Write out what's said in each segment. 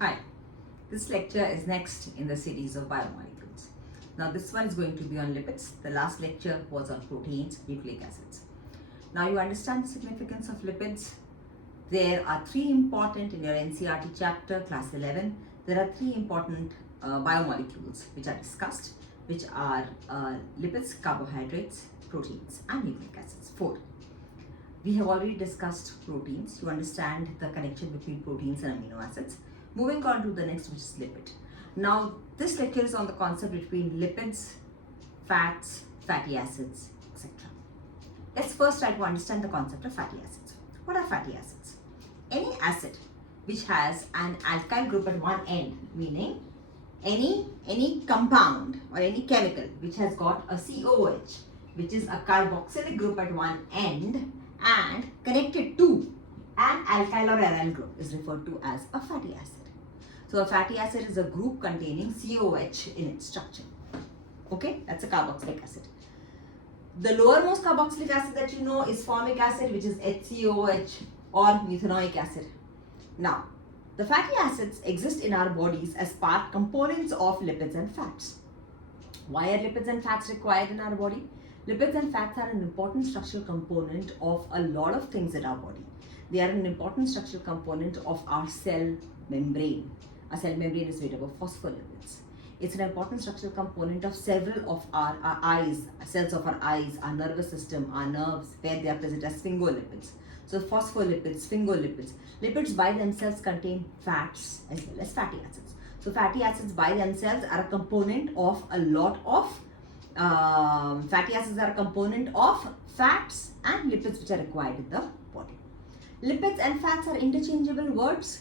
Hi, this lecture is next in the series of biomolecules. Now this one is going to be on lipids. The last lecture was on proteins, nucleic acids. Now you understand the significance of lipids. There are three important in your NCERT chapter, class 11. There are three important biomolecules which are discussed, which are lipids, carbohydrates, proteins and nucleic acids. Four. We have already discussed proteins. You understand the connection between proteins and amino acids. Moving on to the next, which is lipid. Now, this lecture is on the concept between lipids, fats, fatty acids, etc. Let's first try to understand the concept of fatty acids. What are fatty acids? Any acid which has an alkyl group at one end, meaning any compound or any chemical which has got a COH, which is a carboxylic group at one end and connected to an alkyl or aryl group, is referred to as a fatty acid. So a fatty acid is a group containing COH in its structure. Okay, that's a carboxylic acid. The lowermost carboxylic acid that you know is formic acid, which is HCOH, or methanoic acid. Now, the fatty acids exist in our bodies as part components of lipids and fats. Why are lipids and fats required in our body? Lipids and fats are an important structural component of a lot of things in our body. They are an important structural component of our cell membrane. Our cell membrane is made up of phospholipids. It's an important structural component of several of our eyes, cells of our eyes, our nervous system, our nerves, where they are present as sphingolipids. So phospholipids, sphingolipids. Lipids by themselves contain fats as well as fatty acids. So fatty acids by themselves are a component of a lot of fatty acids are a component of fats and lipids which are required in the body. Lipids and fats are interchangeable words,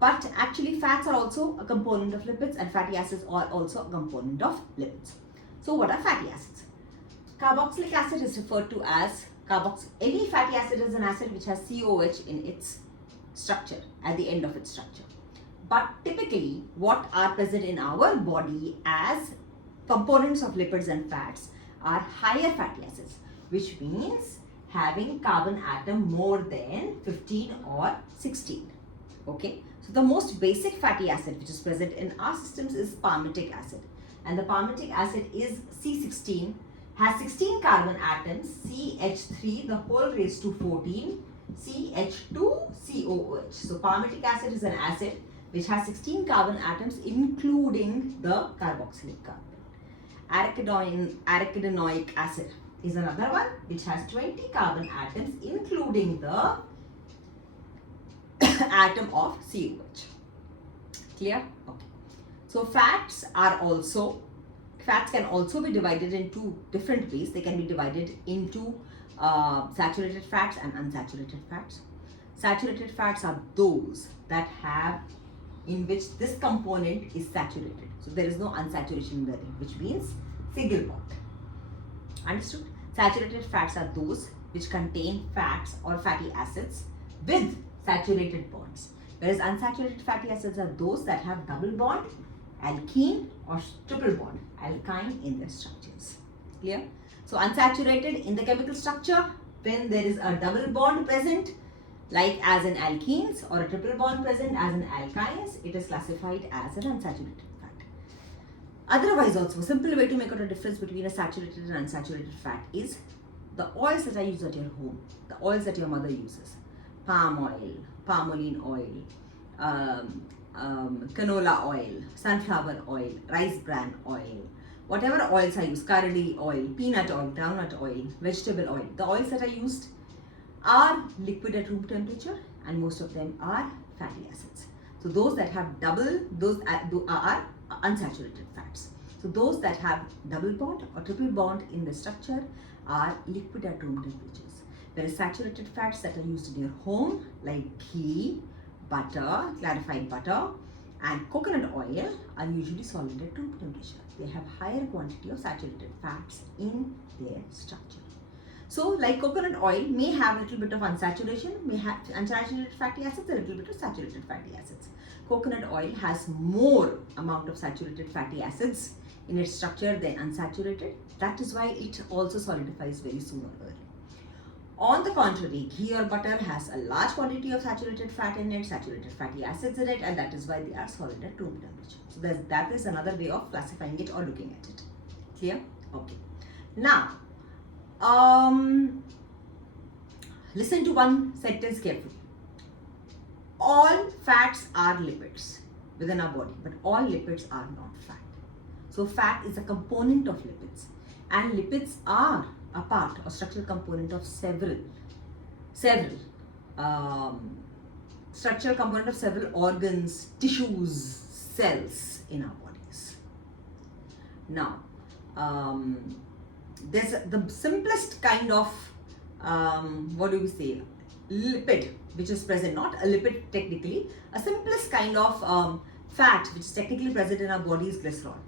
but actually fats are also a component of lipids and fatty acids are also a component of lipids. So what are fatty acids? Carboxylic acid is referred to as any fatty acid is an acid which has COH in its structure, at the end of its structure. But typically what are present in our body as components of lipids and fats are higher fatty acids, which means having carbon atom more than 15 or 16. Okay, so the most basic fatty acid which is present in our systems is palmitic acid, and the palmitic acid is C16, has 16 carbon atoms, CH3 the whole raised to 14, CH2COOH. So palmitic acid is an acid which has 16 carbon atoms including the carboxylic carbon. Arachidonic acid is another one which has 20 carbon atoms including the atom of COH. Clear? Okay. So fats can also be divided into different ways. They can be divided into saturated fats and unsaturated fats. Saturated fats are those that have in which this component is saturated. So there is no unsaturation in the ring, which means single bond. Understood? Saturated fats are those which contain fats or fatty acids with saturated bonds, whereas unsaturated fatty acids are those that have double bond, alkene, or triple bond, alkyne in their structures. Clear? So unsaturated in the chemical structure, when there is a double bond present, like as in alkenes, or a triple bond present as in alkynes, it is classified as an unsaturated fat. Otherwise also, a simple way to make out a difference between a saturated and unsaturated fat is the oils that I use at your home, the oils that your mother uses. Palm oil, palmolive oil, canola oil, sunflower oil, rice bran oil, whatever oils I use, curry oil, peanut oil, groundnut oil, vegetable oil. The oils that I used are liquid at room temperature and most of them are fatty acids. So those that have those are unsaturated fats. So those that have double bond or triple bond in the structure are liquid at room temperatures. Whereas saturated fats that are used in your home like ghee, butter, clarified butter and coconut oil are usually solid at room temperature. They have higher quantity of saturated fats in their structure. So like coconut oil may have a little bit of unsaturation, may have unsaturated fatty acids, a little bit of saturated fatty acids. Coconut oil has more amount of saturated fatty acids in its structure than unsaturated. That is why it also solidifies very soon or early. On the contrary, ghee or butter has a large quantity of saturated fat in it, saturated fatty acids in it, and that is why they are solid at room temperature. So that is another way of classifying it or looking at it. Clear? Okay. Now, listen to one sentence carefully. All fats are lipids within our body, but all lipids are not fat. So fat is a component of lipids, and lipids are a part or structural component of several organs, tissues, cells in our bodies. Now, there's the simplest kind of lipid which is present, not a lipid technically, a simplest kind of fat which is technically present in our body is glycerol.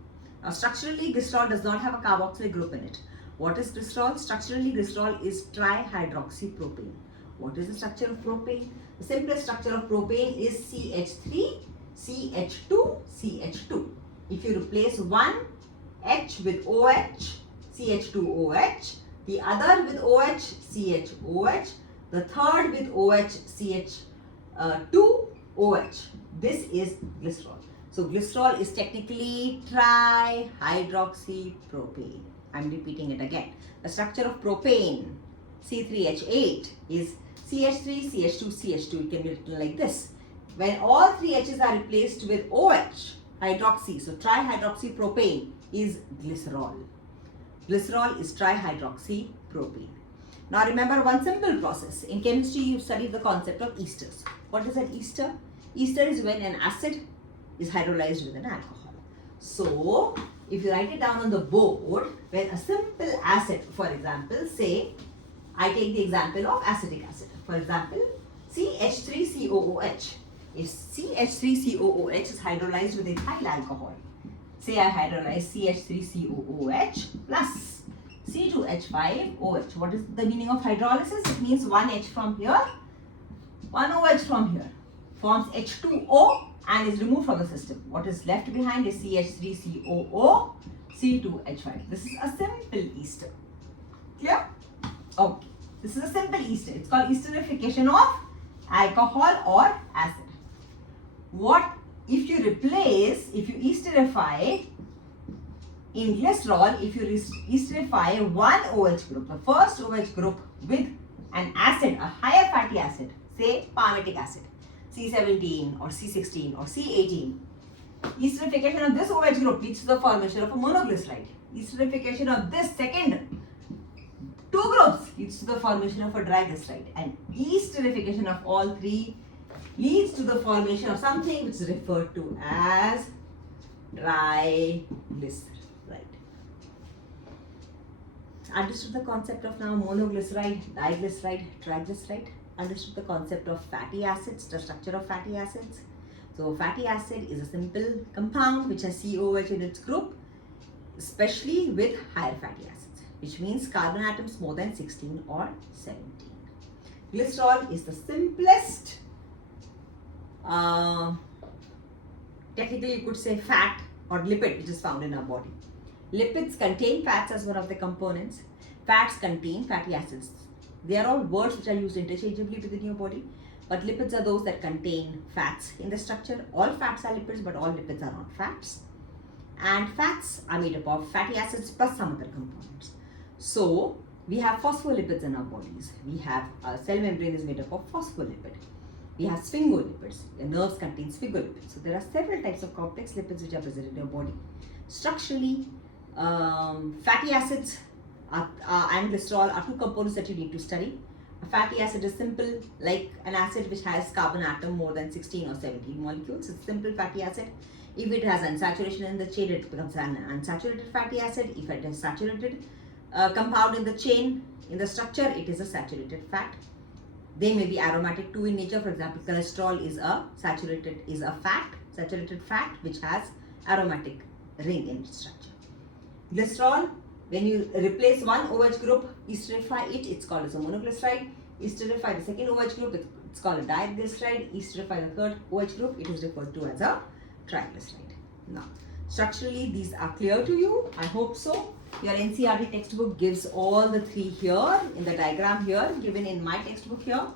Now structurally, glycerol does not have a carboxylic group in it. What is glycerol? Structurally, glycerol is trihydroxypropane. What is the structure of propane? The simplest structure of propane is CH3, CH2, CH2. If you replace one H with OH, CH2OH, the other with OH, CHOH, the third with OH, CH2OH. This is glycerol. So glycerol is technically trihydroxypropane. I'm repeating it again. The structure of propane, C3H8, is CH3, CH2, CH2. It can be written like this. When all three H's are replaced with OH, hydroxy, so trihydroxypropane is glycerol. Glycerol is trihydroxypropane. Now remember one simple process. In chemistry, you studied the concept of esters. What is an ester? Ester is when an acid is hydrolyzed with an alcohol. So, if you write it down on the board, when a simple acid, for example, say, I take the example of acetic acid. For example, CH3COOH. If CH3COOH is hydrolyzed with ethyl alcohol, say I hydrolyze CH3COOH plus C2H5OH. What is the meaning of hydrolysis? It means one H from here, one OH from here, forms H2O and is removed from the system. What is left behind is CH3COO, C2H5. This is a simple ester. Clear? Okay. This is a simple ester. It's called esterification of alcohol or acid. What if you esterify in glycerol, if you esterify one OH group, the first OH group with an acid, a higher fatty acid, say palmitic acid, C17 or C16 or C18. Esterification of this OH group leads to the formation of a monoglyceride. Esterification of this second two groups leads to the formation of a triglyceride. And esterification of all three leads to the formation of something which is referred to as triglyceride. Understood the concept of now monoglyceride, diglyceride, triglyceride? Understood the concept of fatty acids, the structure of fatty acids. So fatty acid is a simple compound which has COH in its group, especially with higher fatty acids, which means carbon atoms more than 16 or 17. Glycerol is the simplest, technically you could say fat or lipid which is found in our body. Lipids contain fats as one of the components. Fats contain fatty acids. They are all words which are used interchangeably within your body, but lipids are those that contain fats in the structure. All fats are lipids, but all lipids are not fats. And fats are made up of fatty acids plus some other components. So, we have phospholipids in our bodies. We have our cell membrane is made up of phospholipid. We have sphingolipids. The nerves contain sphingolipids. So, there are several types of complex lipids which are present in your body. Structurally, fatty acids and glycerol are two components that you need to study. A fatty acid is simple, like an acid which has carbon atom more than 16 or 17 molecules. It's simple fatty acid. If it has unsaturation in the chain, it becomes an unsaturated fatty acid. If it is saturated compound in the chain, in the structure, it is a saturated fat. They may be aromatic too in nature. For example, cholesterol is a saturated fat which has aromatic ring in its structure. Glycerol, when you replace one OH group, esterify it, it's called as a monoglyceride. Esterify the second OH group, it's called a diglyceride. Esterify the third OH group, it is referred to as a triglyceride. Now, Structurally, these are clear to you. I hope so. Your NCERT textbook gives all the three here in the diagram here given in my textbook here.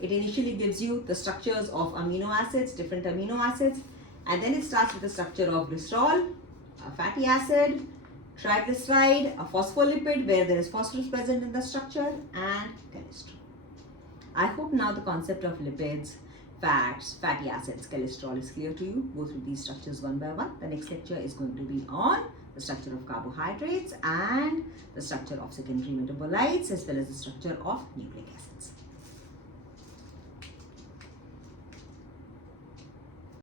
It initially gives you the structures of amino acids, different amino acids, and then it starts with the structure of glycerol, a fatty acid, triglyceride, a phospholipid where there is phosphorus present in the structure, and cholesterol. I hope now the concept of lipids, fats, fatty acids, cholesterol is clear to you. Go through these structures one by one. The next lecture is going to be on the structure of carbohydrates and the structure of secondary metabolites as well as the structure of nucleic acids.